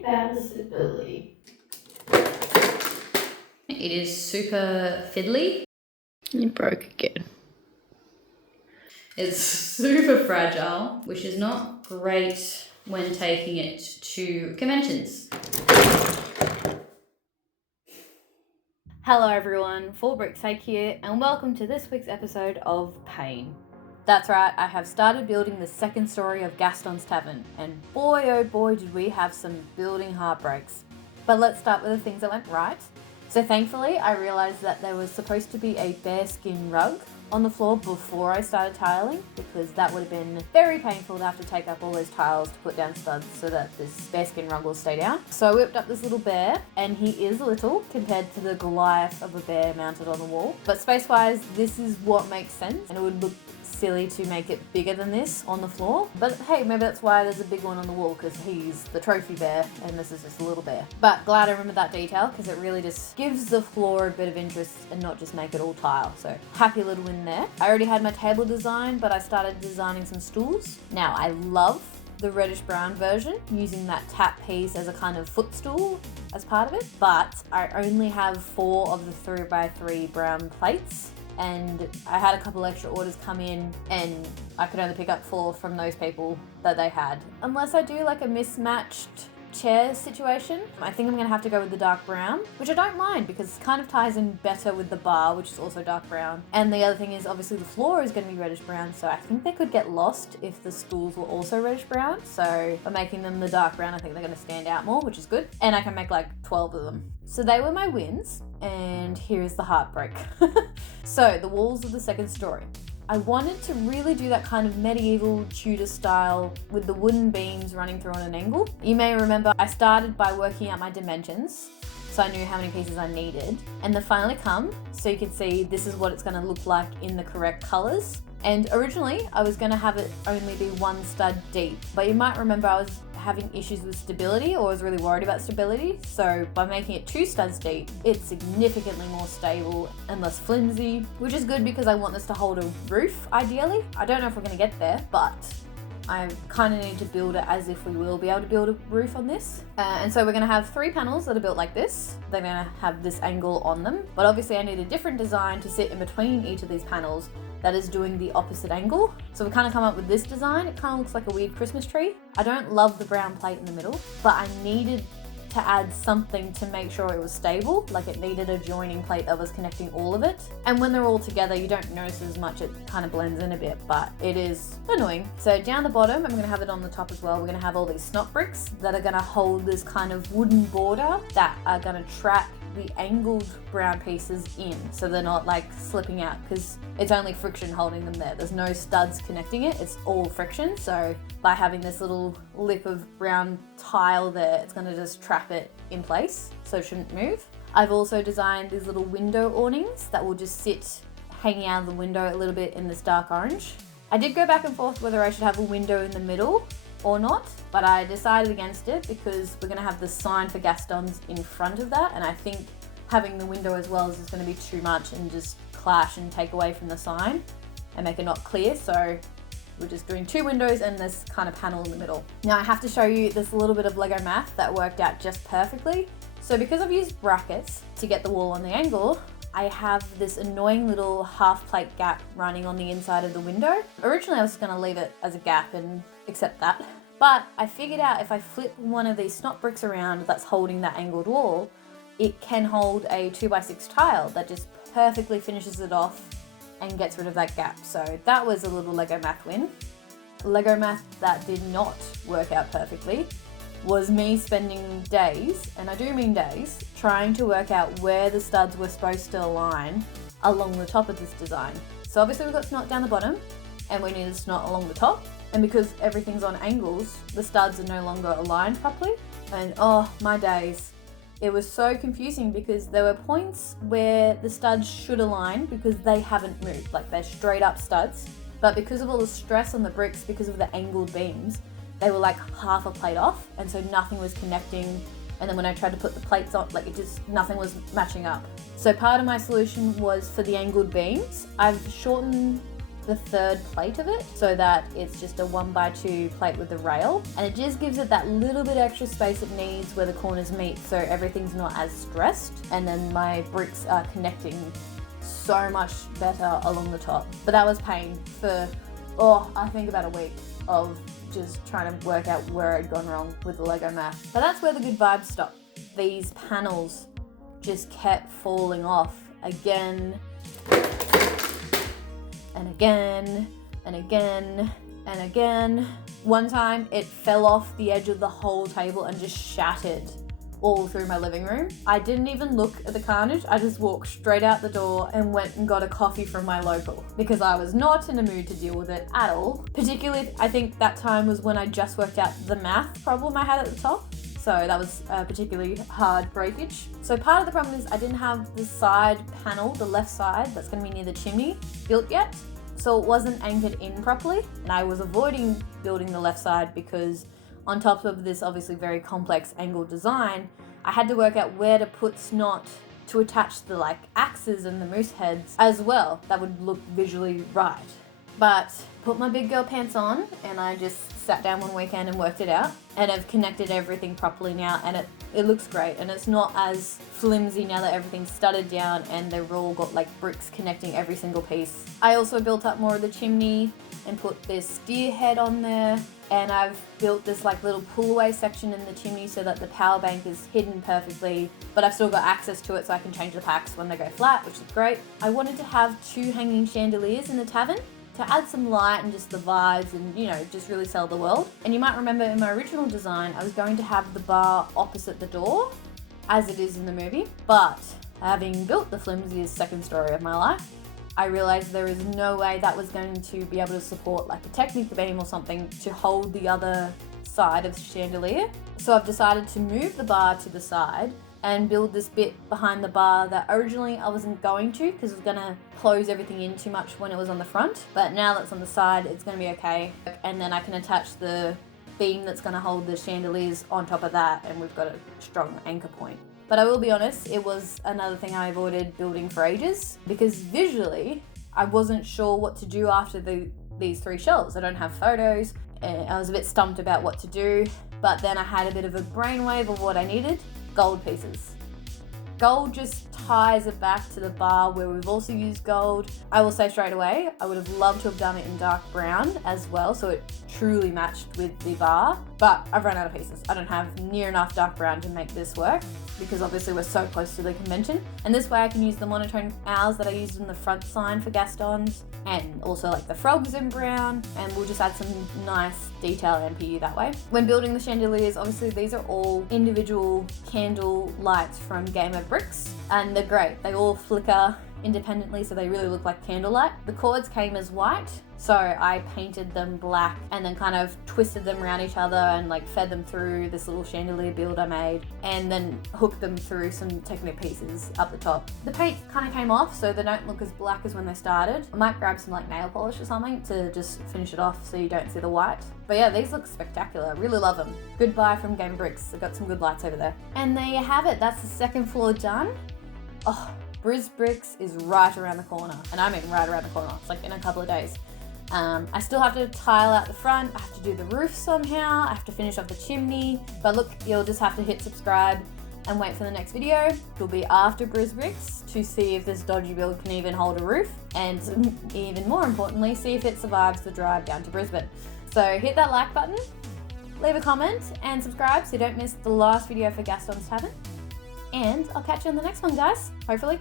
about the stability? It is super fiddly. You broke again. It's super fragile, which is not great when taking it to conventions. Hello everyone, 4Bricksake here, and welcome to this week's episode of Pain. That's right, I have started building the second story of Gaston's Tavern, and boy oh boy did we have some building heartbreaks. But let's start with the things that went right. So thankfully, I realised that there was supposed to be a bearskin rug on the floor before I started tiling, because that would have been very painful to have to take up all those tiles to put down studs so that this bearskin rug will stay down. So I whipped up this little bear, and he is little compared to the Goliath of a bear mounted on the wall. But space-wise, this is what makes sense, and it would look silly to make it bigger than this on the floor. But hey, maybe that's why there's a big one on the wall, because he's the trophy bear and this is just a little bear. But glad I remembered that detail, because it really just gives the floor a bit of interest and not just make it all tile. So happy little win there. I already had my table designed, but I started designing some stools. Now I love the reddish brown version, using that tap piece as a kind of footstool as part of it, but I only have 4 of the 3x3 brown plates, and I had a couple extra orders come in and I could only pick up 4 from those people that they had. Unless I do like a mismatched chair situation, I think I'm gonna have to go with the dark brown, which I don't mind because it kind of ties in better with the bar, which is also dark brown. And the other thing is obviously the floor is gonna be reddish brown, so I think they could get lost if the stools were also reddish brown. So by making them the dark brown, I think they're gonna stand out more, which is good. And I can make like 12 of them. So they were my wins, and here is the heartbreak. So the walls of the second story. I wanted to really do that kind of medieval Tudor style with the wooden beams running through on an angle. You may remember I started by working out my dimensions, so I knew how many pieces I needed, and they finally come, so you can see this is what it's going to look like in the correct colours. And originally I was going to have it only be 1 stud deep, but you might remember I was having issues with stability, or was really worried about stability, so by making it 2 studs deep, it's significantly more stable and less flimsy, which is good because I want this to hold a roof ideally. I don't know if we're going to get there, but I kind of need to build it as if we will be able to build a roof on this. And so we're going to have 3 panels that are built like this. They're going to have this angle on them, but obviously I need a different design to sit in between each of these panels that is doing the opposite angle. So we kind of come up with this design. It kind of looks like a weird Christmas tree. I don't love the brown plate in the middle, but I needed to add something to make sure it was stable. Like it needed a joining plate that was connecting all of it. And when they're all together, you don't notice as much, it kind of blends in a bit, but it is annoying. So down the bottom, I'm gonna have it on the top as well. We're gonna have all these snot bricks that are gonna hold this kind of wooden border that are gonna trap the angled brown pieces in, so they're not like slipping out, because it's only friction holding them there. There's no studs connecting it, it's all friction. So by having this little lip of brown tile there, it's going to just trap it in place so it shouldn't move. I've also designed these little window awnings that will just sit hanging out of the window a little bit in this dark orange. I did go back and forth whether I should have a window in the middle or not, but I decided against it because we're going to have the sign for Gaston's in front of that, and I think having the window as well is just going to be too much and just clash and take away from the sign and make it not clear. So we're just doing 2 windows and this kind of panel in the middle. Now I have to show you this little bit of Lego math that worked out just perfectly. So because I've used brackets to get the wall on the angle, I have this annoying little half plate gap running on the inside of the window. Originally I was just going to leave it as a gap and accept that, but I figured out if I flip one of these snot bricks around that's holding that angled wall, it can hold a 2x6 tile that just perfectly finishes it off and gets rid of that gap. So that was a little Lego math win. Lego math that did not work out perfectly was me spending days, and I do mean days, trying to work out where the studs were supposed to align along the top of this design. So obviously we've got snot down the bottom and we need a snot along the top, and because everything's on angles, the studs are no longer aligned properly, and oh my days. It was so confusing because there were points where the studs should align because they haven't moved, like they're straight up studs, but because of all the stress on the bricks, because of the angled beams, they were like half a plate off, and so nothing was connecting. And then when I tried to put the plates on, like nothing was matching up. So part of my solution was for the angled beams, I've shortened the third plate of it so that it's just a 1x2 plate with the rail, and it just gives it that little bit extra space it needs where the corners meet, so everything's not as stressed, and then my bricks are connecting so much better along the top. But that was pain for I think about a week of just trying to work out where I'd gone wrong with the Lego math. But that's where the good vibes stopped. These panels just kept falling off again and again and again and again. One time it fell off the edge of the whole table and just shattered all through my living room. I didn't even look at the carnage. I just walked straight out the door and went and got a coffee from my local because I was not in a mood to deal with it at all. Particularly, I think that time was when I just worked out the math problem I had at the top. So that was a particularly hard breakage. So part of the problem is I didn't have the side panel, the left side, that's gonna be near the chimney, built yet. So it wasn't anchored in properly. And I was avoiding building the left side because on top of this obviously very complex angled design, I had to work out where to put snot to attach the axes and the moose heads as well. That would look visually right. But put my big girl pants on and I just sat down one weekend and worked it out, and I've connected everything properly now, and it looks great, and it's not as flimsy now that everything's studded down and they've all got bricks connecting every single piece. I also built up more of the chimney and put this steer head on there, and I've built this little pull away section in the chimney so that the power bank is hidden perfectly, but I've still got access to it so I can change the packs when they go flat, which is great. I wanted to have 2 hanging chandeliers in the tavern to add some light and just the vibes and, just really sell the world. And you might remember in my original design, I was going to have the bar opposite the door, as it is in the movie, but having built the flimsiest second story of my life, I realized there is no way that was going to be able to support a Technic beam or something to hold the other side of the chandelier. So I've decided to move the bar to the side and build this bit behind the bar that originally I wasn't going to because it was going to close everything in too much when it was on the front. But now that's on the side, it's going to be okay. And then I can attach the beam that's going to hold the chandeliers on top of that, and we've got a strong anchor point. But I will be honest, it was another thing I avoided building for ages because visually I wasn't sure what to do after these 3 shelves. I don't have photos, and I was a bit stumped about what to do, but then I had a bit of a brainwave of what I needed. Gold pieces. Gold just ties it back to the bar where we've also used gold. I will say straight away, I would have loved to have done it in dark brown as well, so it truly matched with the bar, but I've run out of pieces. I don't have near enough dark brown to make this work because obviously we're so close to the convention. And this way I can use the monotone owls that I used in the front sign for Gaston's, and also the frogs in brown, and we'll just add some nice detail MPU that way. When building the chandeliers, obviously these are all individual candle lights from Game of Bricks, and they're great. They all flicker independently, so they really look like candlelight. The cords came as white, so I painted them black and then kind of twisted them around each other and fed them through this little chandelier build I made, and then hooked them through some Technic pieces up the top. The paint kind of came off, so they don't look as black as when they started. I might grab some nail polish or something to just finish it off so you don't see the white. But yeah, these look spectacular. Really love them. Goodbye from Game Bricks. I've got some good lights over there. And there you have it. That's the second floor done. Oh, Briz Bricks is right around the corner, and I mean right around the corner. It's in a couple of days. I still have to tile out the front, I have to do the roof somehow, I have to finish off the chimney, but look, you'll just have to hit subscribe and wait for the next video. It'll be after Briz Bricks to see if this dodgy build can even hold a roof, and even more importantly, see if it survives the drive down to Brisbane. So hit that like button, leave a comment, and subscribe so you don't miss the last video for Gaston's Tavern. And I'll catch you on the next one, guys, hopefully.